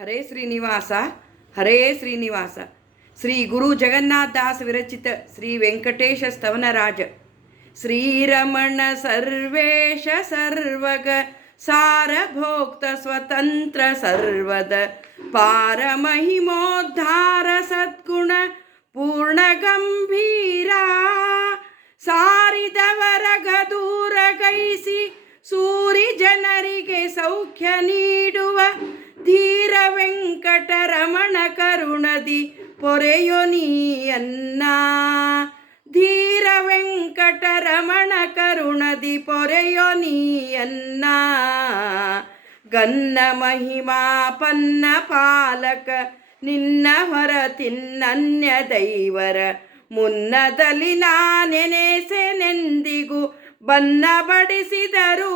ಹರೇ ಶ್ರೀನಿವಾಸ ಹರೇ ಶ್ರೀನಿವಾಸ. ಶ್ರೀ ಗುರು ಜಗನ್ನಾಥ ದಾಸ್ ವಿರಚಿತ ಶ್ರೀ ವೆಂಕಟೇಶ ಸ್ತವನರಾಜ. ಶ್ರೀರಮಣ ಸರ್ವೇಶ ಸರ್ವಗ ಸಾರಭೋಕ್ತ ಸ್ವತಂತ್ರ ಸರ್ವದ ಪಾರಮಹಿಮೋದ್ಧಾರ ಸದ್ಗುಣ ಪೂರ್ಣ ಗಂಭೀರ. ಸಾರಿದವರ ಗದೂರ ಗೈಸಿ ಸೂರಿ ಜನರಿಗೆ ಸೌಖ್ಯ ನೀಡುವ ಧೀರ ವೆಂಕಟರಮಣ ಕರುಣದಿ ಪೊರೆಯೋ ನೀಯನ್ನ. ಧೀರ ವೆಂಕಟರಮಣ ಕರುಣದಿ ಪೊರೆಯೋ ನೀಯನ್ನ. ಗನ್ನ ಮಹಿಮಾ ಪನ್ನ ಪಾಲಕ ನಿನ್ನ ಹೊರತಿನ್ನನ್ಯ ದೈವರ ಮುನ್ನದಲ್ಲಿ ನಾನೆನೆಸೆನೆಂದಿಗೂ ಬನ್ನ ಬಡಿಸಿದರು.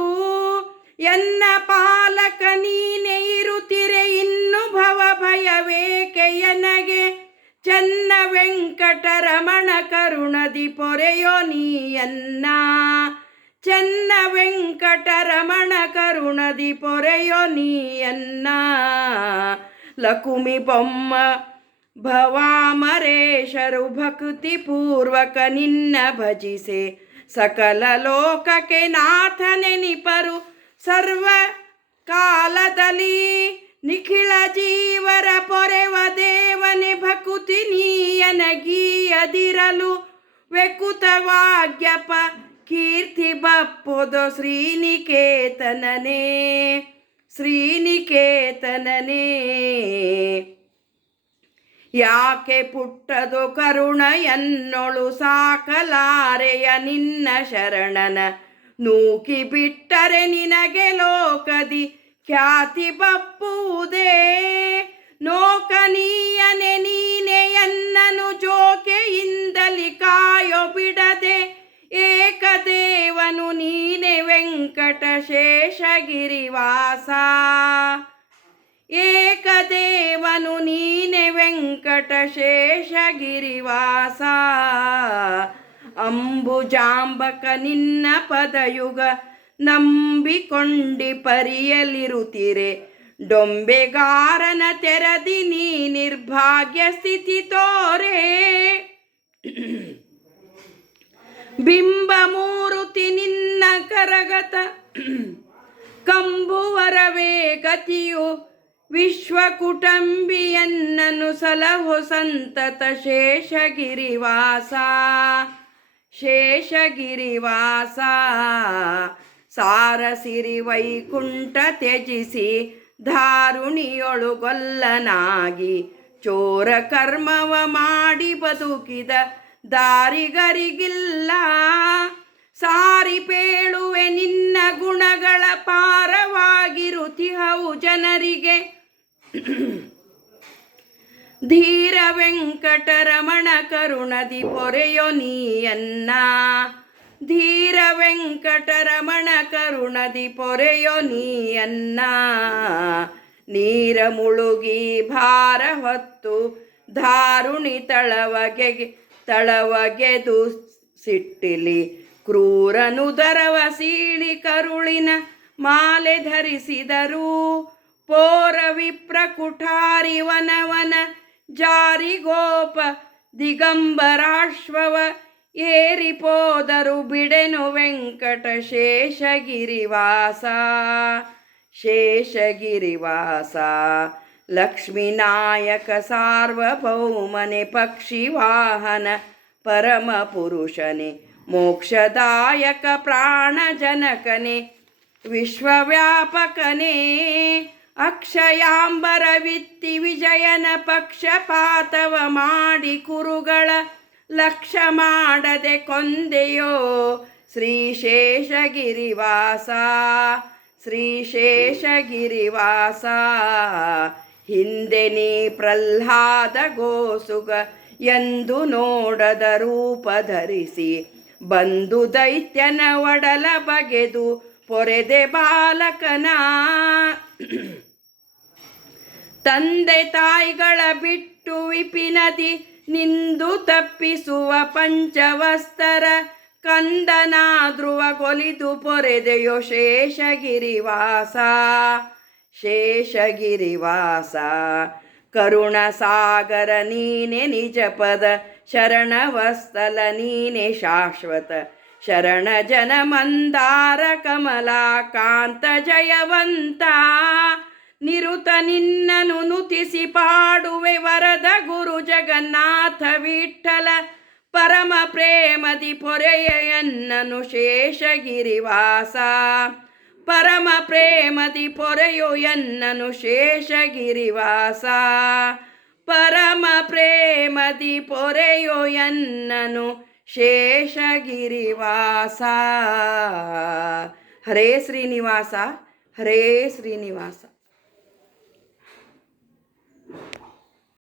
ಎನ್ನ ಪಾಲಕ ನೀನೆ ಇರುತ್ತಿರೆ ಇನ್ನು ಭವ ಭಯವೇಕೆ ಎನಗೆ. ಚನ್ನ ವೆಂಕಟರಮಣ ಕರುಣದಿ ಪೊರೆಯೋ ನೀಯನ್ನ. ಚನ್ನ ವೆಂಕಟರಮಣ ಕರುಣದಿ ಪೊರೆಯೋ ನೀಯನ್ನ. ಲಕುಮಿ ಬೊಮ್ಮ ಭವಾಮರೇಶರು ಭಕ್ತಿ ಪೂರ್ವಕ ನಿನ್ನ ಭಜಿಸೆ ಸಕಲ ಲೋಕಕ್ಕೆ ನಾಥನೆನಿಪರು ಸರ್ವ ಕಾಲದಲ್ಲಿ. ನಿಖಿಳ ಜೀವರ ಪೊರೆವ ದೇವನೆ ಭಕುತಿ ನೀಯನಗೀಯದಿರಲು ವೆಕುತವಾಗ್ಯಪ ಕೀರ್ತಿ ಬಪ್ಪುದು ಶ್ರೀನಿಕೇತನನೇ ಶ್ರೀನಿಕೇತನನೇ. ಯಾಕೆ ಪುಟ್ಟದು ಕರುಣ ಎನ್ನೊಳು ಸಾಕಲಾರೆಯ ನಿನ್ನ ಶರಣನ. ನೂಕಿ ಬಿಟ್ಟರೆ ನಿನಗೆ ಲೋಕದಿ ಖ್ಯಾತಿ ಬಪ್ಪುವುದೇ. ನೋಕನೀಯನೆ ನೀನೆ ಎನ್ನನು ಜೋಕೆಯಿಂದಲಿ ಕಾಯೋ ಬಿಡದೆ. ಏಕದೇವನು ನೀನೆ ವೆಂಕಟ ಶೇಷಗಿರಿವಾಸ. ಏಕದೇವನು ನೀನೆ ವೆಂಕಟ ಶೇಷಗಿರಿವಾಸ. ಅಂಬುಜಾಂಬಕ ನಿನ್ನ ಪದಯುಗ ನಂಬಿಕೊಂಡಿ ಪರಿಯಲಿರುತ್ತಿರೆ. ಡೊಂಬೆಗಾರನ ತೆರದಿ ನೀ ನಿರ್ಭಾಗ್ಯ ಸ್ಥಿತಿ ತೋರೆ. ಬಿಂಬ ಮೂರುತಿ ನಿನ್ನ ಕರಗತ ಕಂಬುವರವೇ ಗತಿಯು. ವಿಶ್ವಕುಟುಂಬಿಯನ್ನನು ಸಲಹೋ ಸಂತತ ಶೇಷಗಿರಿವಾಸ ಶೇಷಗಿರಿವಾಸ. ಸಾರಸಿರಿ ವೈಕುಂಠ ತ್ಯಜಿಸಿ ಧಾರುಣಿಯೊಳುಗೊಲ್ಲನಾಗಿ ಚೋರ ಕರ್ಮವ ಮಾಡಿ ಬದುಕಿದ ದಾರಿಗರಿಗಿಲ್ಲ. ಸಾರಿ ಪೇಳುವೆ ನಿನ್ನ ಗುಣಗಳ ಪಾರವಾಗಿರುತಿಹವು ಜನರಿಗೆ. ಧೀರ ವೆಂಕಟರಮಣ ಕರುಣದಿ ಪೊರೆಯೋ ನೀಯನ್ನ. ಧೀರ ವೆಂಕಟರಮಣ ಕರುಣದಿ ಪೊರೆಯೋ ನೀಯನ್ನ. ನೀರ ಮುಳುಗಿ ಭಾರ ಹೊತ್ತು ಧಾರುಣಿ ತಳವಗೆದು ಸಿಟ್ಟಿಲಿ. ಕ್ರೂರನುದರವ ಸೀಳಿ ಕರುಳಿನ ಮಾಲೆ ಧರಿಸಿದರು. ಪೋರ ವಿಪ್ರ ಕುಠಾರಿ ವನವನ ಜಾರಿಗೋಪ ದಿಗಂಬರಾಶ್ವವ ಏರಿಪೋದರು ಬಿಡೆನು ವೆಂಕಟ ಶೇಷಗಿರಿವಾಸ ಶೇಷಗಿರಿವಾಸ. ಲಕ್ಷ್ಮೀನಾಯಕ ಸಾರ್ವಭೌಮನೆ ಪಕ್ಷಿವಾಹನ ಪರಮ ಪುರುಷನೆ ಮೋಕ್ಷದಾಯಕ ಪ್ರಾಣಜನಕನೆ ವಿಶ್ವವ್ಯಾಪಕನೇ. ಅಕ್ಷಯಾಂಬರ ವಿತ್ತಿ ವಿಜಯನ ಪಕ್ಷಪಾತವ ಮಾಡಿ ಕುರುಗಳ ಲಕ್ಷ್ಯ ಮಾಡದೆ ಕೊಂದೆಯೋ ಶ್ರೀಶೇಷಗಿರಿವಾಸ ಶ್ರೀಶೇಷಗಿರಿವಾಸ. ಹಿಂದೆ ನೀ ಪ್ರಹ್ಲಾದ ಗೋಸುಗ ಎಂದು ನೋಡದ ರೂಪ ಧರಿಸಿ ಬಂದು ದೈತ್ಯನ ಒಡಲ ಬಗೆದು ಪೊರೆದೆ ಬಾಲಕನ. ತಂದೆ ತಾಯಿಗಳ ಬಿಟ್ಟು ವಿಪಿನದಿ ನಿಂದು ತಪ್ಪಿಸುವ ಪಂಚವಸ್ತರ ಕಂದನ ಧ್ರುವ ಕೊಲಿದು ಪೊರೆದೆಯೋ ಶೇಷಗಿರಿವಾಸ ಶೇಷಗಿರಿವಾಸ. ಕರುಣಸಾಗರ ನೀನೆ ನಿಜ ಪದ, ಶರಣವಸ್ತಲ ನೀನೆ ಶಾಶ್ವತ. ಶರಣ ಜನ ಮಂದಾರ ಕಮಲಾಕಾಂತ ಜಯವಂತ. ನಿರುತ ನಿನ್ನನು ನುತಿಸಿ ಪಾಡುವೆ ವರದ ಗುರು ಜಗನ್ನಾಥ ವಿಠಲ. ಪರಮ ಪ್ರೇಮದಿ ಪೊರೆಯ ಎನ್ನನು ಶೇಷಗಿರಿವಾಸ. ಪರಮ ಪ್ರೇಮದಿ ಪೊರೆಯು ಎನ್ನನು ಶೇಷಗಿರಿವಾಸ. ಪರಮ ಪ್ರೇಮದಿ ಪೊರೆಯು ಎನ್ನನು ಶೇಷಗಿರಿವಾಸ. ಹರೇ ಶ್ರೀನಿವಾಸ, ಹರೇ ಶ್ರೀನಿವಾಸ.